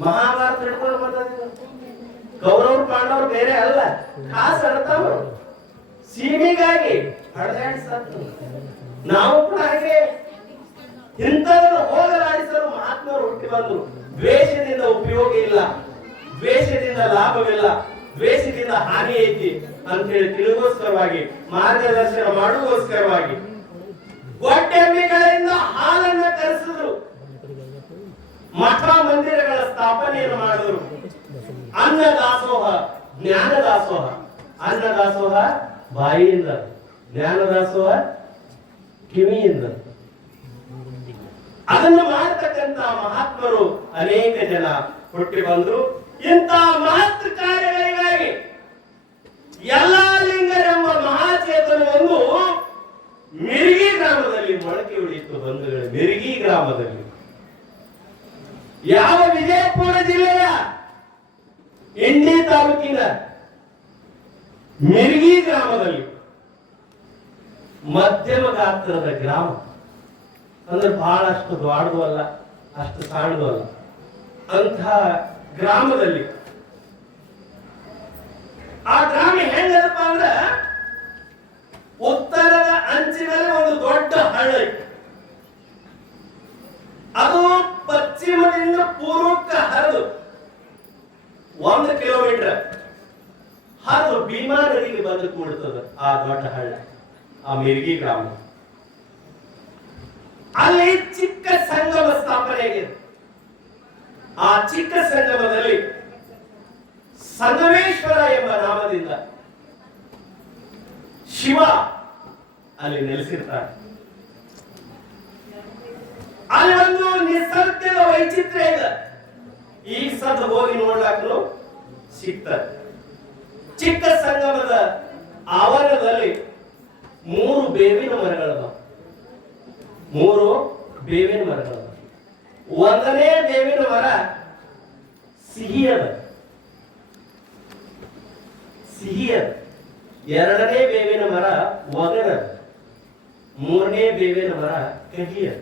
ಮಹಾಭಾರತ ಹಿಡ್ಕೊಂಡು ಬರ್ತದ ಗೌರವ್ ಪಾಂಡವರು ಬೇರೆ ಅಲ್ಲ. ಖಾಸ್ ಅಡ್ತಾವ ಸೀಮೆಗಾಗಿ ಸತ್ತು ನಾವು ಕೂಡ ಹಾಗೆ ಇಂಥದನ್ನು ಹೋಗಲಾಡಿಸಲು ಮಹಾತ್ಮರು ಹುಟ್ಟಿ ಬಂದರು. ದ್ವೇಷದಿಂದ ಉಪಯೋಗ ಇಲ್ಲ. ದ್ವೇಷದಿಂದ ಲಾಭವಿಲ್ಲ. ದ್ವೇಷದಿಂದ ಹಾನಿ ಐತಿ ಅಂತ ಹೇಳಿ ತಿಳಿಗೋಸ್ಕರವಾಗಿ, ಮಾರ್ಗದರ್ಶನ ಮಾಡುವೋಸ್ಕರವಾಗಿ ಗೊಡ್ಡೆಮ್ಮೆಗಳಿಂದ ಹಾಲನ್ನ ಕರೆಸಿದ್ರು. ಮಠ ಮಂದಿರಗಳ ಸ್ಥಾಪನೆಯನ್ನು ಮಾಡಿದರು. ಅನ್ನ ದಾಸೋಹ ಜ್ಞಾನ ದಾಸೋಹ ಅನ್ನ ದಾಸೋಹ ಬಾಯಿಯಿಂದ ಜ್ಞಾನ ದಾಸೋಹ ಕಿವಿಯಿಂದ. ಅದನ್ನು ಮಾಡತಕ್ಕಂತ ಮಹಾತ್ಮರು ಅನೇಕ ಜನ ಹುಟ್ಟಿ ಬಂದರು. ಇಂತಹ ಮಹತ್ವ ಕಾರ್ಯಗಳಿಗಾಗಿ ಎಲ್ಲಾ ಲಿಂಗರೆಂಬ ಮಹಾಚೇತನವನ್ನು ಮಿರ್ಗಿ ಗ್ರಾಮದಲ್ಲಿ ಮೊಳಕೆ ಉಳಿಯಿತು ಬಂಧುಗಳು, ಮಿರ್ಗಿ ಗ್ರಾಮದಲ್ಲಿ. ಯಾವ ವಿಜಯಪುರ ಜಿಲ್ಲೆಯ ಎಂಡಿ ತಾಲೂಕಿನ ಮಿರ್ಗಿ ಗ್ರಾಮದಲ್ಲಿ ಮಧ್ಯಮ ಗಾತ್ರದ ಗ್ರಾಮ. ಅಂದ್ರೆ ಬಹಳಷ್ಟು ದೊಡ್ಡದು ಅಲ್ಲ, ಅಷ್ಟು ಸಣ್ಣದು ಅಲ್ಲ. ಅಂತ ಗ್ರಾಮದಲ್ಲಿ ಆ ಗ್ರಾಮ ಹೆಂಗಪ್ಪ ಅಂದ್ರ ಉತ್ತರದ ಅಂಚಿನಲ್ಲಿ ಒಂದು ದೊಡ್ಡ ಹಳ್ಳ. ಅದು ಪಶ್ಚಿಮದಿಂದ ಪೂರ್ವಕ್ಕೆ ಹರಿದು ಒಂದು ಕಿಲೋಮೀಟರ್ ಹರಿದು ಭೀಮಾ ನದಿಗೆ ಬಂದು ಕೂಡುತ್ತದೆ ಆ ದೊಡ್ಡ ಹಳ್ಳ, ಆ ಮಿರ್ಗಿ ಗ್ರಾಮ. ಅಲ್ಲಿ ಚಿಕ್ಕ ಸಂಗಮ ಸ್ಥಾಪನೆ ಆಗಿದೆ. ಆ ಚಿಕ್ಕ ಸಂಗಮದಲ್ಲಿ ಸಂಗಮೇಶ್ವರ ಎಂಬ ನಾಮದಿಂದ ಶಿವ ಅಲ್ಲಿ ನೆಲೆಸಿರ್ತಾರೆ. ಅಲ್ಲಿ ಒಂದು ನಿಸರ್ಗದ ವೈಚಿತ್ರ್ಯ ಇದೆ. ಈ ಸದ್ ಹೋಗಿ ನೋಡ್ಲಾಕ್ನು ಸಿಕ್ತ ಚಿಕ್ಕ ಸಂಗಮದ ಆವರಣದಲ್ಲಿ ಮೂರು ಬೇವಿನ ಮರಗಳದಾವ. ಮೂರು ಬೇವಿನ ಮರಗಳದಾವ. ಒಂದನೇ ಬೇವಿನ ಮರ ಸಿಹಿಯದ ಸಿಹಿಯದ ಎರಡನೇ ಬೇವಿನ ಮರ ಒಗರದ ಮೂರನೇ ಬೇವಿನ ಮರ ಕಹಿ ಅದ.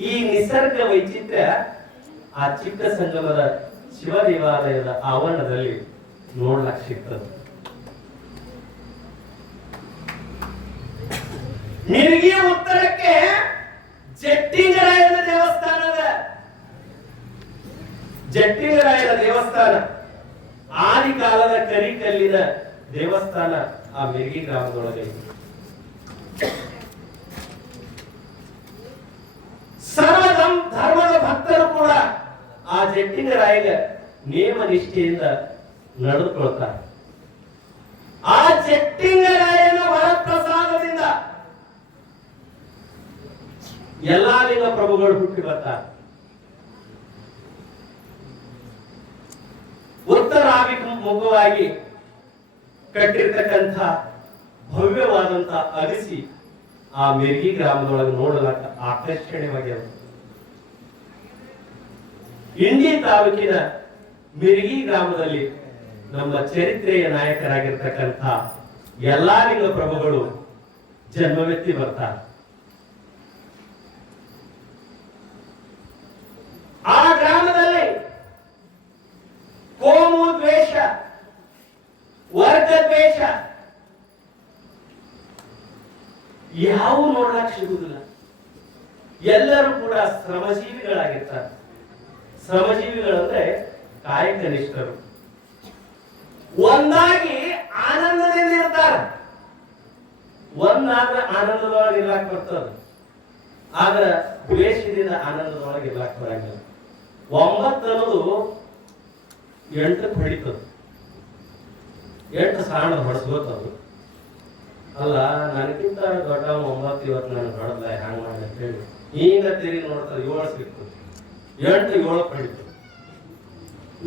ಈ ನಿಸರ್ಗ ವೈಚಿತ್ರ್ಯ ಆ ಚಿಕ್ಕ ಸಂಗಮದ ಶಿವ ದೇವಾಲಯದ ಆವರಣದಲ್ಲಿ ನೋಡ್ಲಕ್ ಸಿಗ್ತದೆ ನಿನಗೆ ಉತ್ತರಕ್ಕೆ ಜಟ್ಟಿಂಗರಾಯನ ದೇವಸ್ಥಾನದ, ಜಟ್ಟಿಂಗರಾಯನ ದೇವಸ್ಥಾನ ಆದಿ ಕಾಲದ ಕರಿಕಲ್ಲಿನ ದೇವಸ್ಥಾನ ಆ ಮಿರ್ಗಿ ಗ್ರಾಮದೊಳಗೆ ಧರ್ಮ- ಧರ್ಮದ ಭಕ್ತರು ಕೂಡ ಆ ಜಟ್ಟಿಂಗರಾಯಗ ನೇಮ ನಿಷ್ಠೆಯಿಂದ ನಡೆದುಕೊಳ್ತಾರೆ. ಆ ಜಟ್ಟಿಂಗರಾಯನ ವರಪ್ರಸಾದದಿಂದ ಎಲ್ಲಾ ಲಿಂಗ ಪ್ರಭುಗಳು ಹುಟ್ಟಿ ಬರ್ತಾರೆ. ಉತ್ತರಾಭಿಮುಖವಾಗಿ ಕಟ್ಟಿರ್ತಕ್ಕಂಥ ಭವ್ಯವಾದಂತ ಅಗಸಿ ಆ ಮೆರ್ಗಿ ಗ್ರಾಮದೊಳಗೆ ನೋಡಲಾಗ ಆಕರ್ಷಣೀಯವಾಗ್ಯದ ಇಂಡಿ ತಾಲೂಕಿನ ಮಿರ್ಗಿ ಗ್ರಾಮದಲ್ಲಿ ನಮ್ಮ ಚರಿತ್ರೆಯ ನಾಯಕರಾಗಿರ್ತಕ್ಕಂಥ ಎಲ್ಲಾ ಲಿಂಗ ಪ್ರಭುಗಳು ಜನ್ಮವೆತ್ತಿ ಬರ್ತಾರೆ. ಆ ಗ್ರಾಮದಲ್ಲಿ ಕೋಮು ದ್ವೇಷ, ವರ್ಗ ದ್ವೇಷ, ಯಾವ ನೋಡ್ಲಕ್ ಸಿಗುದಿಲ್ಲ. ಎಲ್ಲರೂ ಕೂಡ ಶ್ರಮಜೀವಿಗಳಾಗಿರ್ತಾರೆ. ಶ್ರಮಜೀವಿಗಳಂದ್ರೆ ಅಂದ್ರೆ ಕಾರ್ಯಕನಿಷ್ಠರು ಒಂದಾಗಿ ಆನಂದದಿಂದ ಇರ್ತಾರೆ ಒಂದಾದ್ರೆ ಆನಂದದೊಳಗೆ ಇರ್ಲಾಕ್ ಬರ್ತದೆ. ಆದ್ರ ದ್ವೇಷದಿಂದ ಆನಂದದೊಳಗೆ ಇರ್ಲಾಕ್ ಬರಂಗಿಲ್ಲ. ಒಂಬತ್ತು ಅನ್ನೋದು ಎಂಟಕ್ಕೆ ಹೊಡಿತದ ಎಂಟು ಸಾಣ ಹೊಡೆಸ್ಬೇಕದು ಅಲ್ಲ ನನಗಿಂತ ದೊಡ್ಡ ಒಂಬತ್ತು ಇವತ್ತು ನನಗೆ ಹೊಡೆದ ಹ್ಯಾಂಗ ಮಾಡಿ ಅಂತ ಹೇಳಿ. ಈಗ ತಿರುಗಿ ನೋಡ್ತಾರೆ ಏಳು ಸಿಕ್ತು ಎಂಟು ಏಳು ಪಡಿತು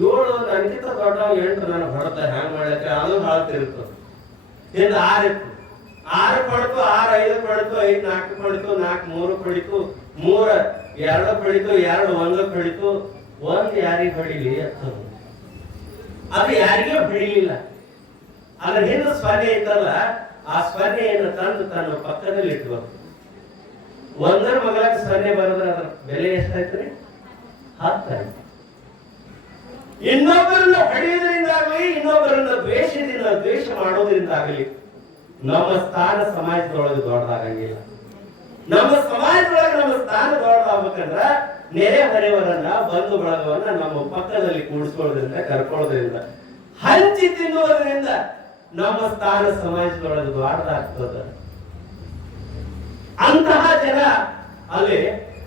ಏಳು ನನಗಿಂತ ದೊಡ್ಡ ಎಂಟು ನನ್ನ ಹೊಡೆದ ಹ್ಯಾಂಗ್ ಮಾಡ್ಲಿಕ್ಕೆ ಅದು ಭಾಳ ತಿರುಗ್ತದೆ ಹಿಂದೆ ಆರು ಇತ್ತು. ಆರು ಪಡ್ತು, ಆರು ಐದು ಪಡಿತು, ಐದು ನಾಲ್ಕು ಪಡಿತು, ನಾಲ್ಕು ಮೂರು ಪಡಿತು, ಮೂರ ಎರಡು ಪಡಿತು, ಎರಡು ಒಂದು ಪಡಿತು. ಒಂದು ಯಾರಿಗೆ ಹೊಡಿಲಿ ಅದು ಯಾರಿಗೂ ಹೊಡಿಲಿಲ್ಲ. ಅದ್ರ ಹಿಂದೆ ಸ್ಪರ್ಧೆ ಇತ್ತಲ್ಲ, ಆ ಸ್ಪರ್ಧೆಯನ್ನು ತಂದು ತನ್ನ ಪಕ್ಕದಲ್ಲಿ ಇಟ್ಬೇಕು ಒಂದರ ಮಗಳ ಸ್ಪರ್ಧೆ ಬರೆದ್ರೆ ಅದ್ರ ಬೆಲೆ ಎಷ್ಟಾಯ್ತು ರೀ? ಹತ್ತಾಯ್ತು ಇನ್ನೊಬ್ಬರನ್ನ ಹೊಡೆಯುವುದರಿಂದಾಗಲಿ ಇನ್ನೊಬ್ಬರನ್ನ ದ್ವೇಷದಿಂದ ದ್ವೇಷ ಮಾಡೋದ್ರಿಂದಾಗಲಿ, ನಮ್ಮ ಸ್ಥಾನ ಸಮಾಜದೊಳಗೆ ದೊಡ್ಡದಾಗಂಗಿಲ್ಲ. ನಮ್ಮ ಸಮಾಜದೊಳಗೆ ನಮ್ಮ ಸ್ಥಾನ ದೊಡ್ಡದಾಗ್ಬೇಕಂದ್ರ ನೆರೆ ಹೊರೆಯವರನ್ನ ಬಂಧು ಬಳಗವನ್ನ ನಮ್ಮ ಪಕ್ಕದಲ್ಲಿ ಕೂಡಿಸ್ಕೊಳ್ಳೋದ್ರಿಂದ, ಕರ್ಕೊಳ್ಳೋದ್ರಿಂದ, ಹಂಚಿ ತಿನ್ನುವುದರಿಂದ ನಮ್ಮ ಸ್ಥಾನ ಸಮಾಜದೊಳಗೆ ದೊಡ್ಡದಾಗ್ತದ. ಅಂತಹ ಜನ ಅಲ್ಲಿ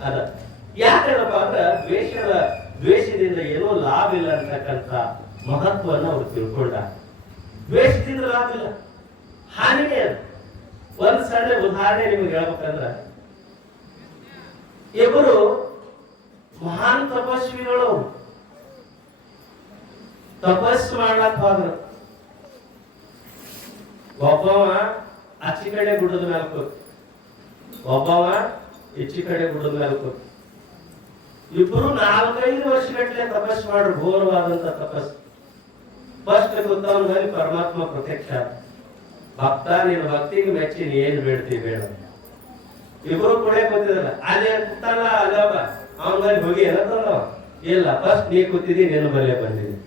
ಅದ. ಯಾಕಂದ್ರಪ್ಪ ಅಂದ್ರೆ ದ್ವೇಷದ ದ್ವೇಷದಿಂದ ಏನೋ ಲಾಭ ಇಲ್ಲ ಅಂತಕ್ಕಂಥ ಮಹತ್ವವನ್ನು ಅವ್ರು ತಿಳ್ಕೊಂಡ. ದ್ವೇಷದಿಂದ ಲಾಭ ಇಲ್ಲ. ಹಾನಿಗೆ ಅದು. ಒಂದ್ ಸಣ್ಣ ಉದಾಹರಣೆ ನಿಮ್ಗೆ ಹೇಳ್ಬೇಕಂದ್ರ ಇಬ್ಬರು ಮಹಾನ್ ತಪಸ್ವಿಗಳು ತಪಸ್ಸು ಮಾಡ್ಲಕ್ ಹೋದ್ರು. ಒಬ್ಬವ ಆಚಿ ಕಡೆ ಗುಡ್ಡದ ಮೇಲೆ ಕೂತ್ ಒಬ್ಬವ ಹೆಚ್ಚಿಕಡೆ ಕಡೆ ಗುಡ್ಡದ ಮೇಲೆ ಕೂತ್ ಇಬ್ರು ನಾಲ್ಕೈದು ವರ್ಷಗಟ್ಟಲೆ ತಪಸ್ ಮಾಡ್ರ, ಘೋರವಾದಂತ ತಪಸ್. ಫಸ್ಟ್ ಕೂತವನಲ್ಲಿ ಪರಮಾತ್ಮ ಪ್ರತ್ಯಕ್ಷ. ಭಕ್ತ ನಿನ್ನ ಭಕ್ತಿಗೆ ಮೆಚ್ಚಿ, ನೀ ಏನ್ ಬೇಡ್ತಿ, ಬೇಡ. ಇಬ್ರು ಕೂಡ ಕೂತಿದ್ರಲ್ಲ ಅದೇ ಕೂತಾನ ಅದಾವ ಅವನ ಹೋಗಿ ಏನಂತಲ್ಲ? ಇಲ್ಲ ಫಸ್ಟ್ ನೀ ಕೂತಿದಿ, ನಿನ್ನ ಬಲ್ಲೇ ಬಂದಿದ್ದೀನಿ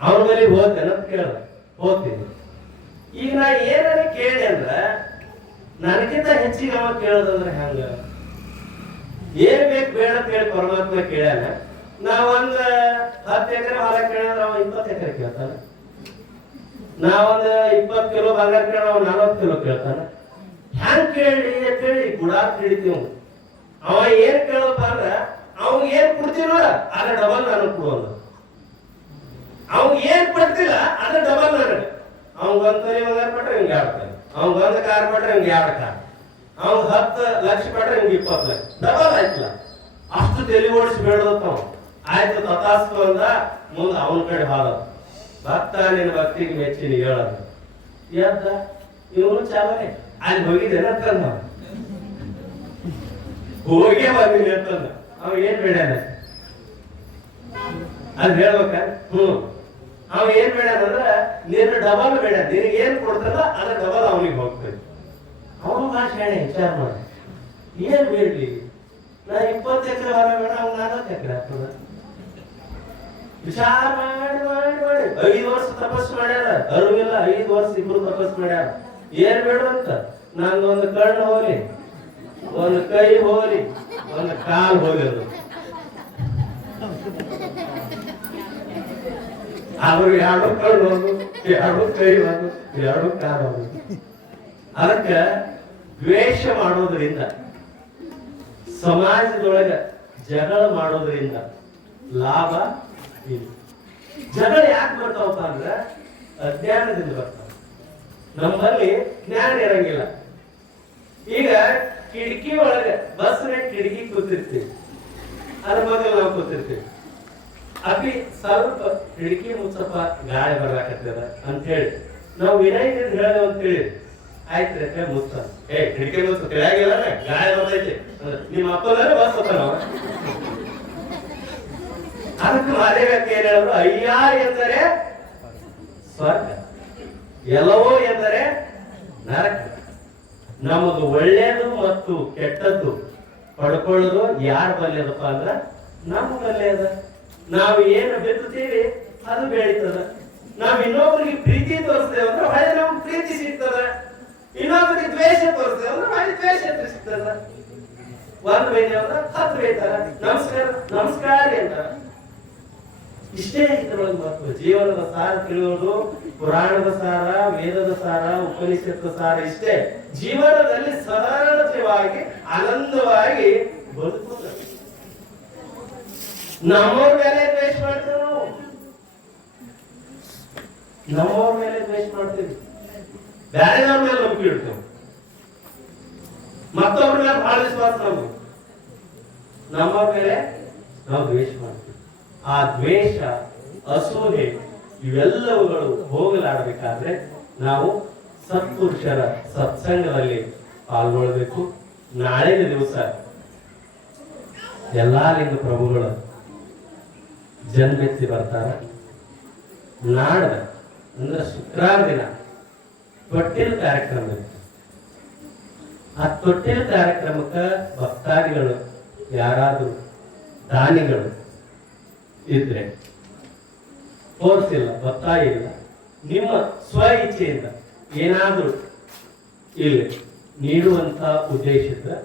ಅವನ ಬಳಿ ಹೋಗ್ತೇನೆ ಅಂತ ಕೇಳ ಹೋಗ್ತೀನಿ. ಈಗ ನಾ ಏನಾರ ಕೇಳಿ ಅಂದ್ರೆ, ನನಗಿಂತ ಹೆಚ್ಚಿಗೆ ಅವ ಕೇಳೋದಂದ್ರೆ ಹೆಂಗ? ಏನ್ ಬೇಕು ಬೇಡ ಅಂತ ಹೇಳಿ ಪರಮಾತ್ಮ ಕೇಳ್ಯಾನ. ನಾವೊಂದ್ ಹತ್ತು ಎಕರೆ ಹೊಲ ಕೇಳಿದ್ರೆ ಅವ ಇಪ್ಪತ್ತು ಎಕರೆ ಕೇಳ್ತಾನ. ನಾವೊಂದ್ ಇಪ್ಪತ್ ಇಪ್ಪತ್ತು ಕಿಲೋ ಬಂಗಾರ ಕೇಳ ಅವ ನಲ್ವತ್ತು ಕಿಲೋ ಕೇಳ್ತಾನ. ಹ್ಯಾಂಗ್ ಕೇಳಿ ಅಂತ ಹೇಳಿ ಗುಡಾತ್ ಹಿಡಿತೀವಿ ಅವ ಏನ್ ಕೇಳಪ್ಪ ಅಂದ್ರೆ ಅವ್ನ್ ಏನ್ ಕೊಡ್ತೀನೋ ಅದ್ರ ಡಬಲ್ ನಾನು ಕೊಡೋಲ್ಲ ಅವ್ನ್ ಏನ್ ಕೊಡ್ತಿಲ್ಲ ಅದ್ರ ಡಬಲ್ ನನಗೆ ಅವ್ನ್ ಒಂದ್ ತಲೆ ಬಂಗಾರ ಕೊಟ್ರೆ ಹಿಂಗ್ ಆಡ್ತಾನೆ ಅವ್ನ್ ಒಂದ್ ಕಾರ್ ಕೊಟ್ರೆ ಹಿಂಗ್ ಎರಡು ಕಾರ್. ಅವ್ನ್ ಹತ್ತು ಲಕ್ಷ ಕೊಟ್ರೆ ನಿಮ್ಗೆ ಇಪ್ಪತ್ತು ಲಕ್ಷ. ಡಬಲ್ ಆಯ್ತಲ್ಲ. ಅಷ್ಟು ತಲೆ ಓಡಿಸಿ ಬೇಡದಂತ ಆಯ್ತು, ತಥಾಸ್ತು ಅಂದ, ಮುಂದ ಅವನ ಕಡೆ ಹಾದ ಭಕ್ತ ನಿನ್ನ ಭಕ್ತಿಗೆ ಮೆಚ್ಚಿನ ಹೇಳದ. ಎದ್ದ? ಇವನು ಚಾಲನೆ. ಅಲ್ಲಿ ಹೋಗಿದ್ದೇನೆ ಅಂತಂದ. ಹೋಗೇ ಬಂದಿನಿ ಅಂತಂದ ಅವ ಏನ್ ಬೇಡ ಅದ್ ಹೇಳ್ಬೇಕ? ಹ್ಮ್ ಅವ ಏನ್ ಬೇಡ ಅಂದ್ರ ನೀನು ಡಬಲ್ ಬೇಡ. ನಿನಗೆ ಏನ್ ಅದ್ರ ಡಬಲ್ ಅವನಿಗೆ ಹೋಗ್ತದೆ. ಅವನು ಭಾಷೆ ವಿಚಾರ ಮಾಡಿ. ಏನ್ ಬೇಡ್ಲಿ ನಾ ಇಪ್ಪತ್ತು ಎಕರೆ ಹೊರ ಬೇಡ, ಅವ್ನು ನಾಲ್ಕು ಎಕರೆ ಆಗ್ತದ ವಿಚಾರ ಮಾಡಿ ಮಾಡಿ ಮಾಡಿ. ಐದು ವರ್ಷ ತಪಸ್ಸು ಮಾಡ್ಯಾರ. ಅರುವಿಲ್ಲ, ಐದು ವರ್ಷ ಇಬ್ರು ತಪಸ್ಸು ಮಾಡ್ಯಾರ. ಏನ್ ಬೇಡ ಅಂತ? ನಂದೊಂದು ಕಣ್ಣು ಹೋಲಿ ಒಂದು ಕೈ ಹೋಲಿ ಒಂದು ಕಾಲು ಹೋಲಿ ಅವರು ಎರಡು ಕಣ್ಣು ಹೋಗು ಎರಡು ಕೈ ಹೋಗು ಎರಡು ಕಾಲು ಹೋದು ಅದಕ್ಕೆ ದ್ವೇಷ ಮಾಡೋದ್ರಿಂದ, ಸಮಾಜದೊಳಗೆ ಜಗಳ ಮಾಡೋದ್ರಿಂದ ಲಾಭ ಇಲ್ಲ. ಜಗಳ ಯಾಕೆ ಬರ್ತಾವಪ್ಪ ಅಂದ್ರೆ, ಅಜ್ಞಾನದಿಂದ ಬರ್ತಾವ. ನಮ್ಮಲ್ಲಿ ಜ್ಞಾನ ಇರಂಗಿಲ್ಲ. ಈಗ ಕಿಟಕಿ ಒಳಗೆ ಬಸ್ನ ಕಿಟಕಿ ಕೂತಿರ್ತೀವಿ. ಅದ್ರ ಬಗ್ಗೆ ನಾವು ಕೂತಿರ್ತೀವಿ. ಅಭಿ ಸ್ವಲ್ಪ ಕಿಟಕಿ ಮುಚ್ಚಪ್ಪ ಗಾಳಿ ಅಂತ ಹೇಳಿ. ನಾವು ವಿನಯದಿಂದ ಅಂತ ಹೇಳಿ ಆಯ್ತು ರೆಕ್ಕೆ ಮುತ್ತ ಏ, ಕಿಟಕಿ ಮುತ್ತ ತಿಳಿಯಾಗಿಲ್ಲ ಗಾಯ ಬರ್ತೈತಿ. ನಿಮ್ಮ ಅಪ್ಪನಾರ ಬಸ್ ಹೋಗ್ತಾನ ಅವ. ಅದಕ್ಕೆ ಮಾದೇವಕ್ಕೆ ಏನ್ ಅಯ್ಯ ಎಂದರೆ ಸ್ವರ್ಗ. ಎಲ್ಲವೋ ಎಂದರೆ ನರಕ. ನಮದು ಒಳ್ಳೆಯದು ಮತ್ತು ಕೆಟ್ಟದ್ದು ಪಡ್ಕೊಳ್ಳೋದು ಯಾರು ಬಲ್ಯದಪ್ಪ ಅಂದ್ರ ನಮ್ಮ ಬಲ್ಯ ನಾವು ಏನು ಬಿತ್ತುತ್ತೀವಿ, ಅದು ಬೆಳೀತದ. ನಾವ್ ಇನ್ನೊಬ್ರಿಗೆ ಪ್ರೀತಿ ತೋರಿಸ್ತೇವೆ ಅಂದ್ರೆ ಹೊಳೆ ನಮ್ಗೆ ಪ್ರೀತಿ ಸಿಗ್ತದ. ಇನ್ನೊಬ್ರಿಗೆ ದ್ವೇಷ ತೋರಿಸ್ತೇವೆ ಅಂದ್ರೆ ಹೊಳೆ ದ್ವೇಷ ಸಿಗ್ತದ ಒಂದ್ ವೇದ ಅಂದ್ರೆ ಹತ್ತು ಬೈತಾರ ನಮಸ್ಕಾರ ನಮಸ್ಕಾರ ಅಂತ ಇಷ್ಟೇ ಇದ್ರೊಳಗೆ ಮಹತ್ವ. ಜೀವನದ ಸಾರ ತಿಳಿಯೋದು, ಪುರಾಣದ ಸಾರ, ವೇದದ ಸಾರ ಉಪನಿಷತ್ತ ಸಾರ ಇಷ್ಟೇ. ಜೀವನದಲ್ಲಿ ಸರಳತೆಯಾಗಿ ಆನಂದವಾಗಿ ಬದುಕು ನಮ್ಮವ್ರ ಮೇಲೆ ದ್ವೇಷ ಮಾಡ್ತೇವೆ ನಾವು. ನಮ್ಮವ್ರ ಮೇಲೆ ದ್ವೇಷ ಮಾಡ್ತೀವಿ. ಬೇರೆದವ್ರ ಮೇಲೆ ನಂಬಿಕೆ ಇಡ್ತೇವೆ. ಮತ್ತೊಬ್ಬರ ಮೇಲೆ ಬಹಳ ವಿಶ್ವಾಸ ನಮ್ಗೆ. ನಮ್ಮ ಮೇಲೆ ನಾವು ದ್ವೇಷ ಮಾಡ್ತೀವಿ. ಆ ದ್ವೇಷ ಅಸೂಹೆ ಇವೆಲ್ಲವುಗಳು ಹೋಗಲಾಡಬೇಕಾದ್ರೆ ನಾವು ಸತ್ಪುರುಷರ ಸತ್ಸಂಗದಲ್ಲಿ ಪಾಲ್ಗೊಳ್ಬೇಕು ನಾಳಿನ ದಿವಸ ಎಲ್ಲಾ ಲಿಂಗ ಪ್ರಭುಗಳು ಜನ್ಮೆತ್ತಿ ಬರ್ತಾರ. ನಾಡ ಅಂದ್ರೆ ಶುಕ್ರವಾರ ದಿನ. ತೊಟ್ಟಿಲ ಕಾರ್ಯಕ್ರಮ. ಆ ತೊಟ್ಟಿಲ್ ಕಾರ್ಯಕ್ರಮಕ್ಕೆ ಭಕ್ತಾದಿಗಳು ಯಾರಾದರೂ ದಾನಿಗಳು ಇದ್ರೆ ಫೋರ್ಸ್ ಇಲ್ಲ ಇಲ್ಲ, ನಿಮ್ಮ ಸ್ವ ಇಚ್ಛೆಯಿಂದ ಏನಾದರೂ ಇಲ್ಲಿ ನೀಡುವಂತಹ ಉದ್ದೇಶ ಇದ್ರೆ